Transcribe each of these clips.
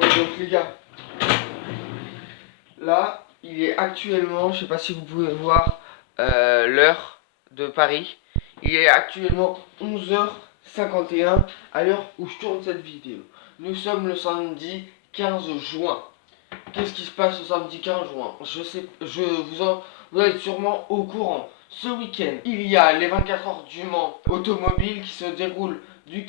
Ouais, donc les gars, là, il est actuellement, je sais pas si vous pouvez voir l'heure de Paris. Il est actuellement 11h51 à l'heure où je tourne cette vidéo. Nous sommes le samedi 15 juin. Qu'est-ce qui se passe le samedi 15 juin? Vous êtes sûrement au courant. Ce week-end, il y a les 24 heures du Mans automobile qui se déroulent.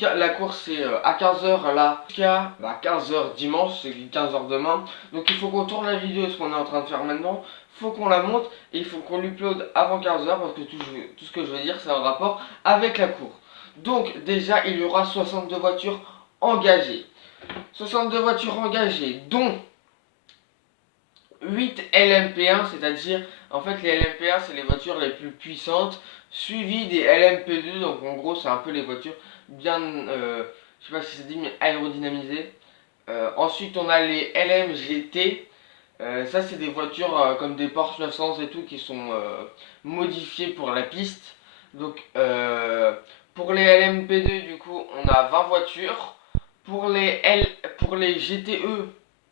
La course c'est à 15h là jusqu'à 15h dimanche, c'est 15h demain. Donc il faut qu'on tourne la vidéo, ce qu'on est en train de faire maintenant. Il faut qu'on la monte et il faut qu'on l'upload avant 15h parce que tout ce que je veux dire c'est en rapport avec la course. Donc déjà il y aura 62 voitures engagées. 62 voitures engagées dont 8 LMP1, c'est-à-dire, en fait, les LMP1, c'est les voitures les plus puissantes, suivies des LMP2, donc en gros, c'est un peu les voitures bien, je sais pas si c'est dit, mais aérodynamisées. Ensuite, on a les LMGT, ça, c'est des voitures comme des Porsche 900 et tout, qui sont modifiées pour la piste. Donc, pour les LMP2, du coup, on a 20 voitures. Pour les GTE,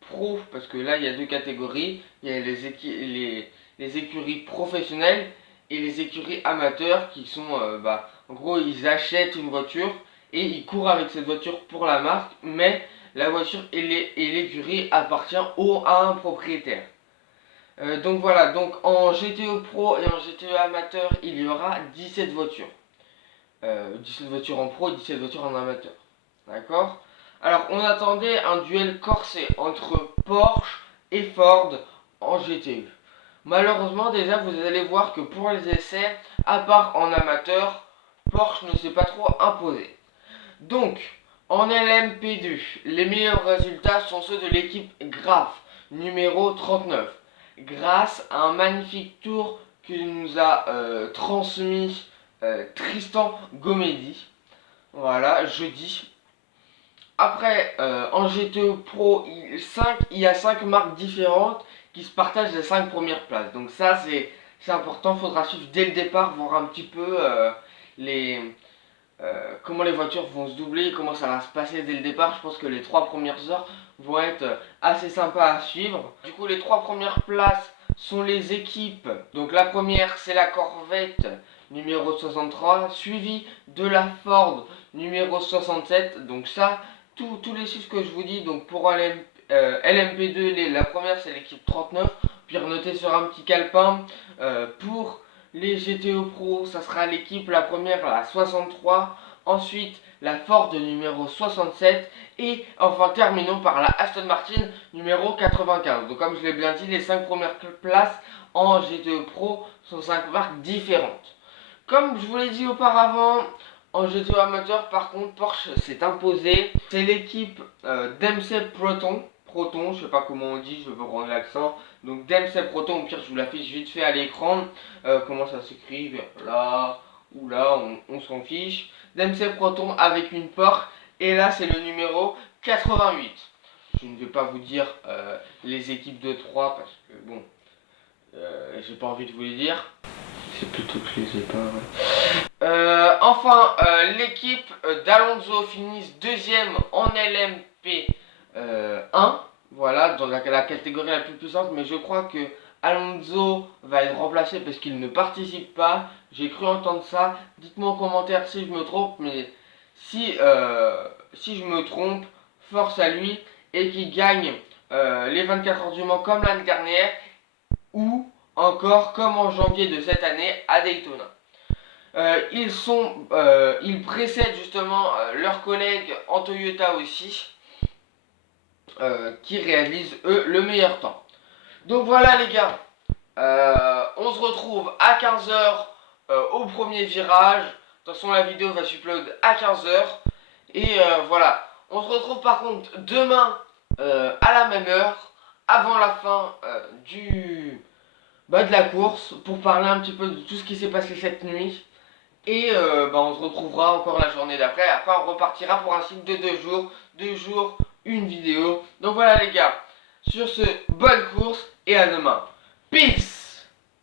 pro, parce que là il y a deux catégories, il y a les écuries professionnelles et les écuries amateurs qui sont, en gros ils achètent une voiture et ils courent avec cette voiture pour la marque, mais la voiture et l'écurie appartient à un propriétaire. Donc voilà, donc en GTE Pro et en GTE amateur il y aura 17 voitures. 17 voitures en pro et 17 voitures en amateur. D'accord? Alors, on attendait un duel corsé entre Porsche et Ford en GTE. Malheureusement, déjà, vous allez voir que pour les essais, à part en amateur, Porsche ne s'est pas trop imposé. Donc, en LMP2, les meilleurs résultats sont ceux de l'équipe Graf, numéro 39. Grâce à un magnifique tour que nous a transmis Tristan Gomedi. Voilà, jeudi. Après, en GTE Pro, il y a 5 marques différentes qui se partagent les 5 premières places. Donc ça, c'est important. Il faudra suivre dès le départ, voir un petit peu les, comment les voitures vont se doubler, comment ça va se passer dès le départ. Je pense que les 3 premières heures vont être assez sympas à suivre. Du coup, les 3 premières places sont les équipes. Donc la première, c'est la Corvette numéro 63, suivie de la Ford numéro 67. Donc ça, tous les chiffres que je vous dis, donc pour LMP2, la première c'est l'équipe 39, puis noté sur un petit calepin. Pour les GTO Pro, ça sera l'équipe, la première, la 63, ensuite la Ford numéro 67, et enfin terminons par la Aston Martin numéro 95. Donc comme je l'ai bien dit, les 5 premières places en GTO Pro sont 5 marques différentes. Comme je vous l'ai dit auparavant, en GTO amateur, par contre, Porsche s'est imposé. C'est l'équipe Dempsey Proton, je sais pas comment on dit, je veux rendre l'accent. Donc Dempsey Proton, au pire, je vous l'affiche vite fait à l'écran. Comment ça s'écrit, vers là ou là, on s'en fiche. Dempsey Proton avec une Porsche. Et là, c'est le numéro 88. Je ne vais pas vous dire les équipes de 3 parce que bon, j'ai pas envie de vous les dire. C'est plutôt que je les ai pas, enfin, l'équipe d'Alonso finit deuxième en LMP 1. Voilà, dans la catégorie la plus puissante. Mais je crois que Alonso va être remplacé parce qu'il ne participe pas. J'ai cru entendre ça. Dites-moi en commentaire si je me trompe. Mais si je me trompe, force à lui. Et qu'il gagne les 24 heures du Mans comme l'année dernière. Ou encore comme en janvier de cette année à Daytona. Ils précèdent justement leurs collègues en Toyota aussi, qui réalisent eux le meilleur temps. Donc voilà les gars, on se retrouve à 15h au premier virage. De toute façon la vidéo va s'upload à 15h. Et voilà, on se retrouve par contre demain à la même heure, avant la fin de la course, pour parler un petit peu de tout ce qui s'est passé cette nuit. Et on se retrouvera encore la journée d'après. Après, on repartira pour un cycle de 2 jours. 2 jours, une vidéo. Donc voilà les gars. Sur ce, bonne course et à demain. Peace!